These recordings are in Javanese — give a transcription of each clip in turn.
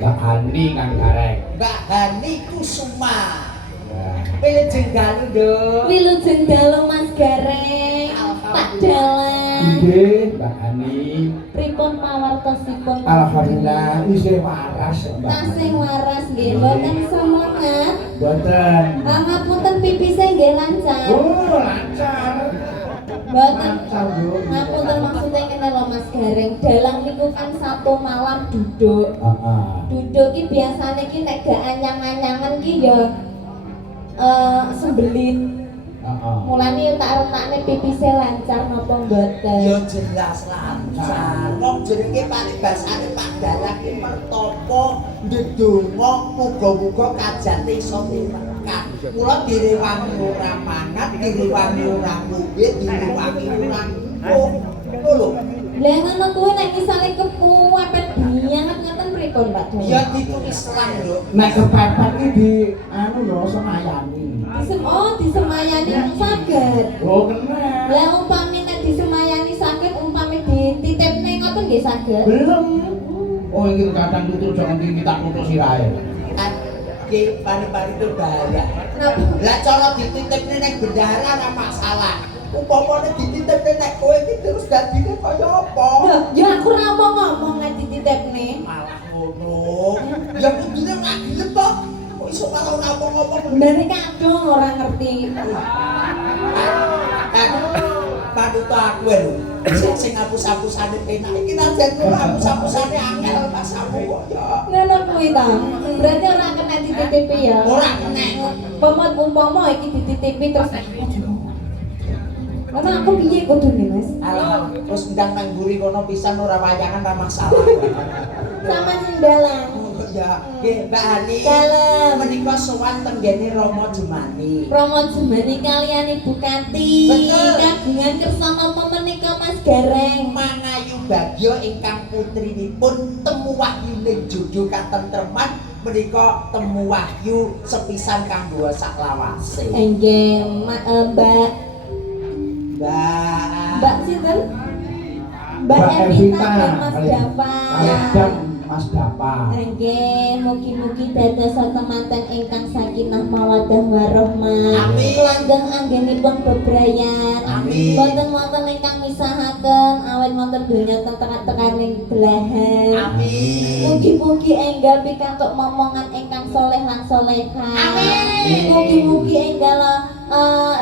Mbak Hani kang gareng. Mbak Hani Kusuma. Wilujeng dalu, Nduk. Wilujeng dalu Mas Gareng. Tak dalan. Nggih, Mbak Hani. Pripun pawartosipun? Alhamdulillah isih waras, Mbak. Tasih waras nggih, mboten semangat. Mboten. Ngapunten pipise nggih lancar. Oh, lancar. Mboten. Lancar, Bu. Ngapunten maksudnya ngene lho Mas Gareng, dalang niku kan satu malam duduk. Heeh. Duduk ki biasane ki nek gak anyang-anyangan ki ya sembelin. Heeh. Mulane tak retakne pipise lancar napa mboten? Ya jelas lancar. Wong jenenge paribasane Pak Dalang ki mertapa ndedonga muga-muga kajate iso tekan. Mula direwangi ora mangan, direwangi ora ngombe, direwangi ora ngomong. Lho. Lah ngono kuwi nek misale kepepet banget ngoten pripun Pak Dalang? Ya ditulis lang lho. Nek kepepet iki di anu lho semayani. Disemayani saged. Oh, kena. Lah umpami nek disemayani saged umpami dititipne ngoten nggih saged. Belum. Oh, iki kadang tutur jangan kita tutur sirahe. Ki pari-pari itu bahaya. Napa? Lah cara dititipne ning bendahara ora masalah. Upamane dititipne nek kowe iki terus dadine kaya apa? Loh, ya aku ora ngomong nek dititipne. Malah ngono. Ya kudune ora gelem to. Kok iso malah ora ngomong-ngomong. Bener kadung ora ngerti. Panuto aku lho. Sing hapus-hapusane penak iki najan kok hapus-hapusane angel pasamu kok ya. Ngono kuwi ta. Berarti ora kena dititipi ya. Ora kena. Pemot umpama iki dititipi terus Karena aku piye kudune Mas? Alah, terus ndang nang mburi kono pisan ora wayangan ora masalah. Sama sing dalang. Ya, nggih Mbak Hani. Kalem. Menika sowan tenggene Rama Jumani. Promo Jumani kalian Ibu Kanti. Betul. Kagungan kersa napa menika Mas Gareng? Mangayu Bagyo ingkang putrinipun temu wahyuning jodoh katentreman menika temu wahyu sepisan kanggo saklawase. Nggih, Mbak sinten? Mbak Evita dan Mas Dava. Dan Mas Dapa. Nggih, mugi-mugi dados temanten ingkang sakinah mawaddah warahmah. Amin. Langgeng anggenipun bebrayan. Amin. Boten wonten ingkang misahaken awit wonten donya tekan-tekaning belahan. Amin. Mugi-mugi enggal pikantuk momongan ingkang soleh lan solehah. Amin. Mugi-mugi enggal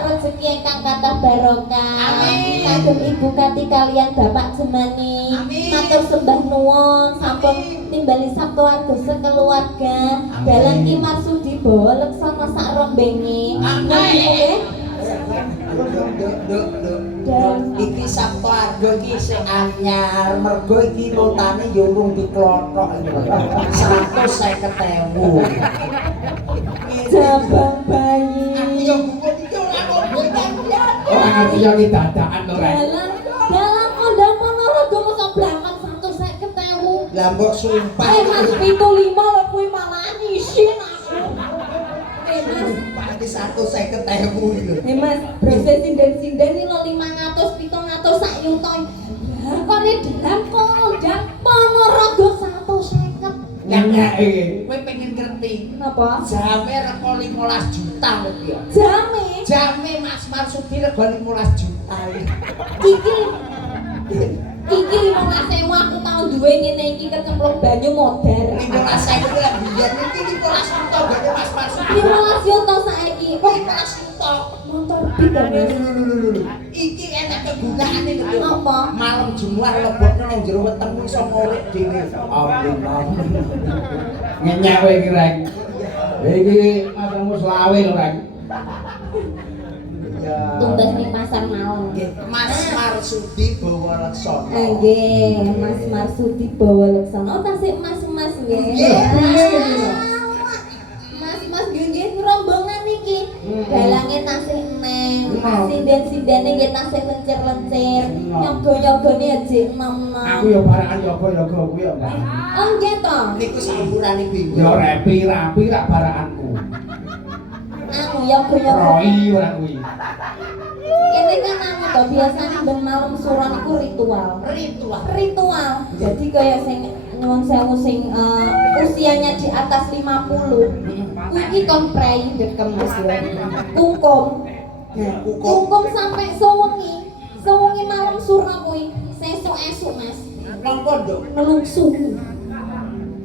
rezeki ingkang kathah barokah. Amin. Kagem Ibu Kati kalian Bapak Jumani. Amin. Matur sembah nuwun sampun timbali sabtu warga sekeluarga. Dalang Ki Marsudi bawa leksana sak rombenge. Amin. Iki Sabtu Arga iki sing anyar, mergo iki notane yo urung diklothok iki. 150.000. Jabang bayi. Yo buku iki ora ngomong kan ya. Oh, ngerti ya iki dadakan to, Rek. Dalang kondang Ponorogo mosok berangkat 150.000. Lah mbok sumpah. Mas 75 lho kuwi malah isin aku. Mas, Pak iki 150.000 iki lho. Mas, proses sinden-sinden iki lho 500, 700 sak yuto. Lah kok ne dalam kondang Ponorogo 150. Nyanyak iki. Kowe pengen ngerti. Napa? Jame rego 15 juta lho ya. Jame. Jame Mas Marsudi rego 15 juta. Iki 15.000 aku tau duwe ngene iki kecemplung banyu modar. 15.000 iki lek biyen iki 15 juta gane Mas Marsudi. 15 yuto saiki. 15 juta. Motor bit ya, Mas. Iki enak kegunaane lho. Apa? Malam Jumat lebokno nang jero wetengmu iso ngorek dhewe. Amin. Nyanyak kowe iki, Rek. Iki masamu selawe lho, Rek. Tumbas ning pasar mau. Mas Marsudi bawa leksana. Nggih, Mas Marsudi bawa leksana. Oh, tasik Mas nggih. Mas nggih rombongan iki. Dalange tasik neng. Sinden-sindene nggih tasik lencir-lencir. Nyogo-nyogone ajik nom-nom. Aku ya barakan yoga-yoga kuwi ya, Mbak. Oh, nggih to. Niku sampurane bingung. Ya rapi-rapi rak barakanku. Anu yogo-yogo. Roi ora kuwi. Kene kan anu to biasane ben malam suran iku ritual. Ritual. Jadi kayak sing nyuwun sewu sing usianya di atas 50. Kuwi kon prei dekem Mas ya. Kungkum. Nah, kungkum sampai sewengi. Sewengi malam suran kuwi. Sesuk-esuk Mas. Nang pondok. Nelungsu.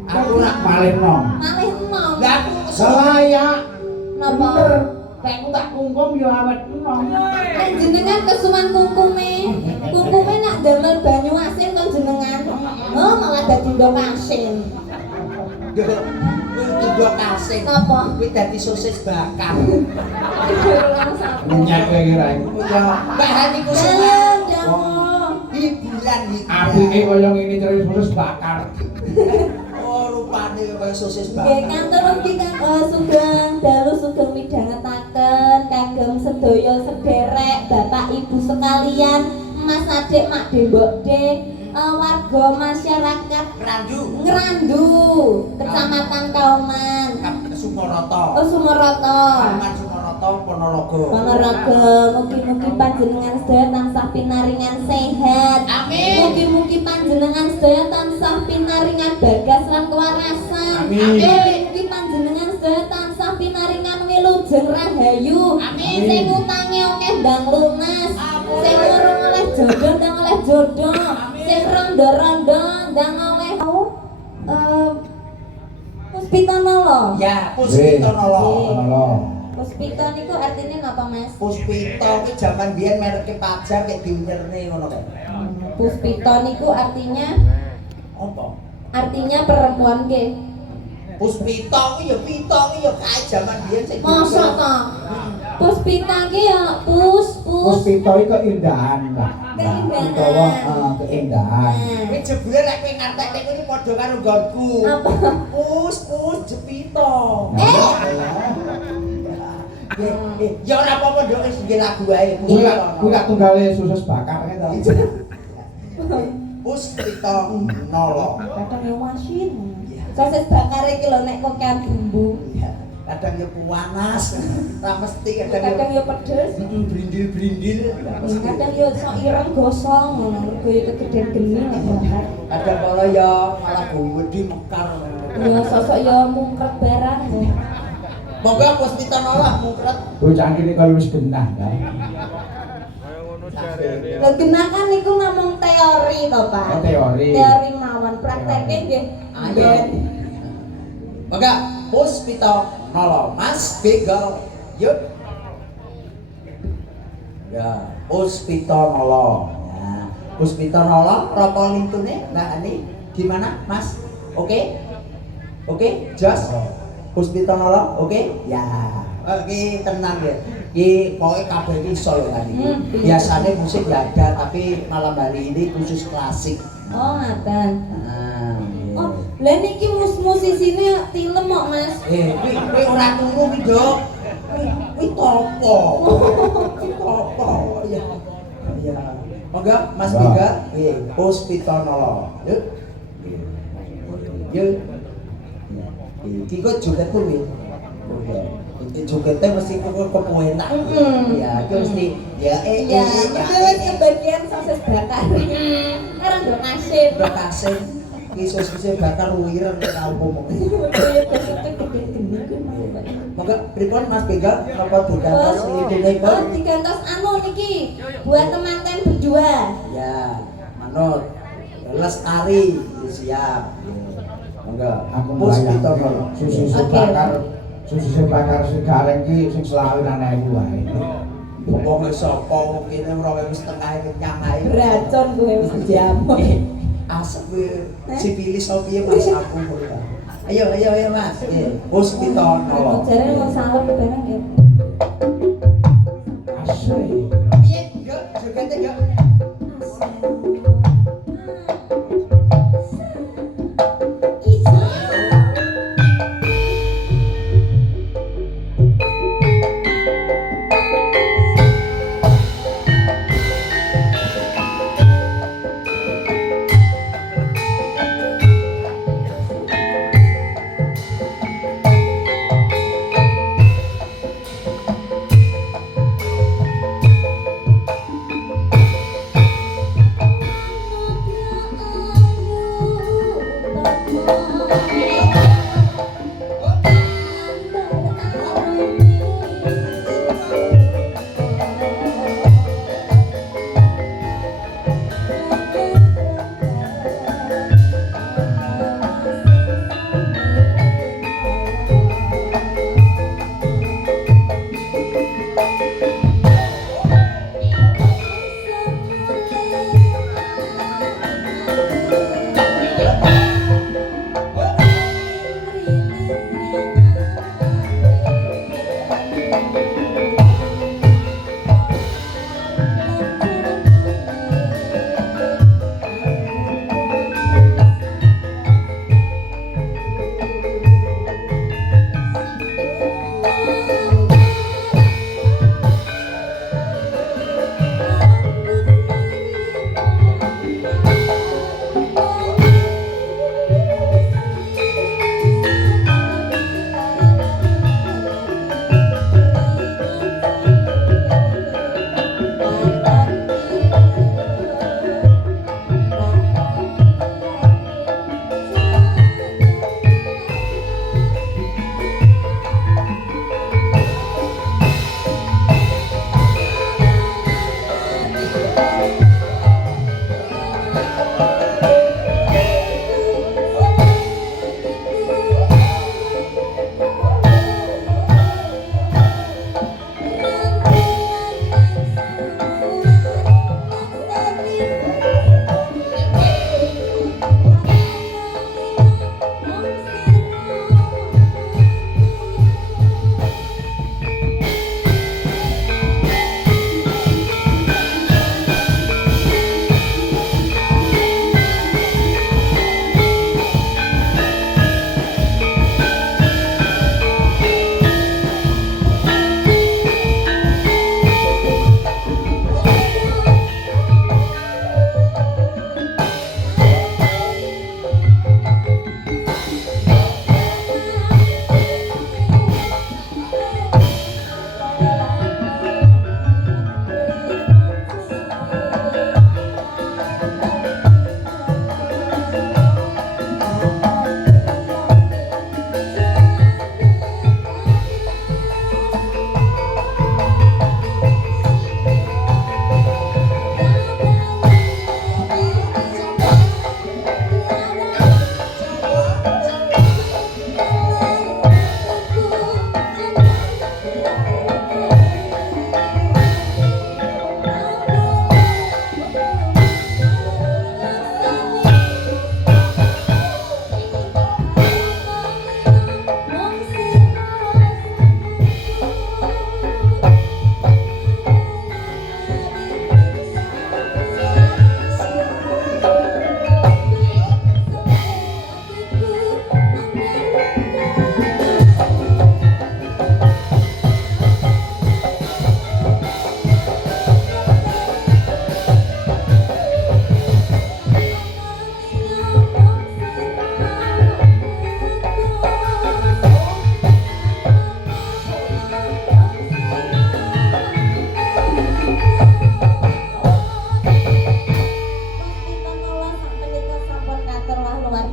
Aku nak malih nom. Malih enom. Lah aku Selaya. Napa? Nek aku tak kungkum yo awet nom. Nek jenengan kesuwen kungkume. Kungkume nak damel banyu asin kon jenengan. Oh, malah dadi ndok asin. Tiga kasih. Napa? Kuwi dadi sosis bakar. Minyak kowe kira. Ya, Mbak Hani Kusuma. Hiburan itu. Apike kaya ngene terus terus bakar. Oh, rupane kaya sosis Nggih, bakar. kantor ugi sugeng dalu sugeng midhangetaken kagem sedaya sederek Bapak Ibu sekalian, Mas Adik, Mak De, Mbok De, warga masyarakat Ngrandu. Kecamatan Kauman, Sumarata. oh Sumarata. Taman Sumarata Ponorogo. Ponorogo, mugi-mugi panjenengan sedaya tansah pinaringan sehat. Amin. Mugi-mugi panjenengan sedaya tansah pinaringan bagas lan kewarasan. Amin. Mugi panjenengan sedaya tansah pinaringan wilujeng rahayu. Amin. Sing utange akeh ndang lunas. Amin. Sing urung oleh jodoh ndang oleh jodoh. Sing rondo-rondo ndang oleh Puspita Nolo. Ya, Puspita Nolo. Nolo. Puspita niku artinya napa, Mas? Puspita kuwi jaman biyen mereke pajar kayak diunyerne ngono kae. Puspita niku artinya Apa? artinya perempuan ke. Puspita kuwi ya pita kuwi ya kae jaman biyen sing Masa ta? Puspita ki ya pus. Puspita iku keindahan, Mbak. Keindahan. Utawa keindahan. Kuwi jebule lek kowe ngartekne kuwi padha karo nggonku. Apa? Pus jepita. Ya ora apa-apa ndok wis nggih lagu wae. Kuwi lak tunggale susus bakar to. Puspita Nolo. Kadang ya masin. Sosis bakar iki lho nek kok kan bumbu. Kadang ya panas, ra mesti Kadang ya pedes. brindil-brindil. Kadang ya sok ireng gosong ngono. Mergo ya kegedean geni nek bakar. Kadang kala ya malah gede mekar. Ya sosok ya mungkret barang. Monggo Puspita Nolo mungkret. Bocah iki kaya wis genah, Mbak. Lho genah kan niku namung teori to, Pak. Oh, teori. Teori mawon, prakteknya nggih. Ayo. Maka Puspita Nolo, Mas Begal, yuk. Ya, Puspita Nolo. Ya, Puspita Nolo, rokok lintune, Mbak Ani, gimana, Mas? Oke? Oke, Jos? Puspita Nolo, oke? Ya, oke, tenang ya. Ki pokoknya kabeh iki iso lho kan iki. Biasane musik ya ada, tapi malam hari ini khusus klasik. Oh, ngaten. Nah, iya. Oh, lah niki musisine tilem kok, Mas. Kowe ora turu ki, Dok. Kuwi topo. Kuwi topo. Ya. Ya. Monggo Mas Bega, Puspita Nolo. Yuk. Yuk. Iki kok joget kuwi. Jogetnya mesti kok enak. Ya, itu mesti ya Ya, itu wis kebagian sosis bakar. Karang ndok asin. Ndok asin. Ki sosis bakar wireng album. Ya besoknya gede geni ku. Monggo pripun Mas Bega napa digantos lintune Oh, pun? digantos anu niki buat temanten berdua. Ya, manut. Lestari siap. Monggo Aku Puspita mbayang Nolo. susus Oke. bakar. Susus bakar sing gareng ki sing selawinan ewu wae. Wong sapa kene 2.5 kenyang ae. Racun gue wis diamuk. Asep sipilis opo piye Mas aku. Ayo Mas. Puspita Nolo. Jare wong salep bareng ya. Asli. Piye? Yuk, jogete yuk.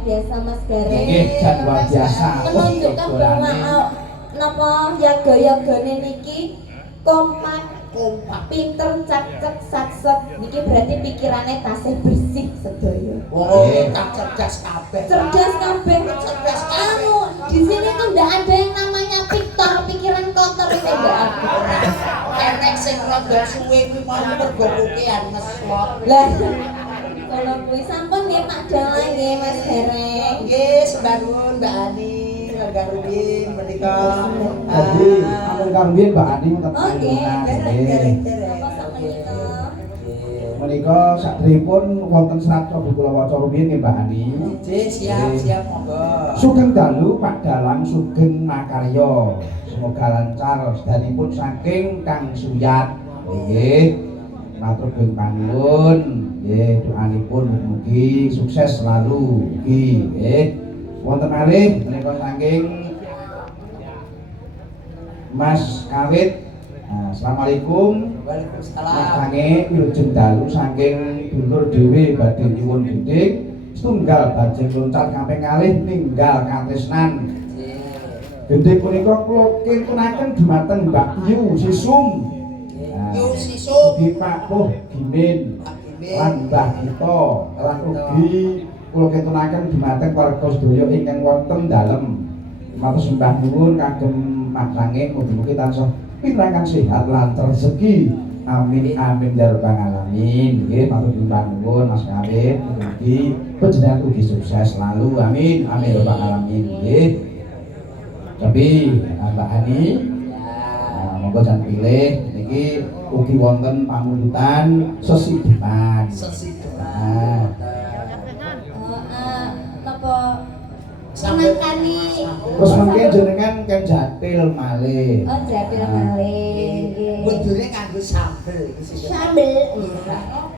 biasa Mas Gareng. Nggih, jan luar biasa. Menunjukkan bahwa napa yoga-yogane niki kompak, pinter, cak-cak, sat-set. Niki berarti pikirannya tasih bersih sedaya. Oh, tak cerdas kabeh. Cerdas kabeh. Cerdas kabeh. Anu, di sini tuh ndak ada yang namanya Victor, pikiran kotor itu enggak ada. Enek sing rada suwe kuwi mau mergo kukian meslot. Lah, kalau kuwi sampun nggih Pak Dalang nggih Mas Gareng. Nggih, sembangun Mbak Ani, Mbak Rubin menika. Jadi, amun kambing Mbak Ani tetep Oke, Derek. apa sama kita? Menika sakderipun wonten serat Prabu kula waca rumiyin nggih Mbak Ani. Nggih, siap monggo. Sugeng dalu Pak Dalang sugeng makarya. Semoga lancar sedanipun saking Kang Suyat. Nggih. Matur nuwun panuwun. Nggih, doanipun mugi sukses selalu. Nggih. Wonten malih menika saking Mas Kawit. Assalamualaikum. Waalaikumsalam. Makange wilujeng dalu saking dulur dhewe badhe nyuwun gendhing setunggal bajing loncat kaping kalih ninggal katresnan. Gendhing punika kula kintunaken dumateng Mbak Yu Sisum. Yu Sisum. Ugi Pak Puh Gimin lan Mbah Gito lan ugi kula kintunaken dumateng warga sedaya ingkang wonten dalem. Matur sembah nuwun kagem makange mugi-mugi tansah pinrangan sehat lancar rezeki. Amin amin ya rabbal alamin. Nggih matur nuwun Mas Kawit mugi panjenengan ugi sukses selalu. Amin amin ya rabbal alamin. Nggih. Tapi Mbak Ani monggo jan pilih niki ugi wonten pamundutan sesidupan. Napa senengkani Terus mungkin jenengan kan jatil malih. oh jatil malih. Kudune kanggo sambel iki sih. Sambel.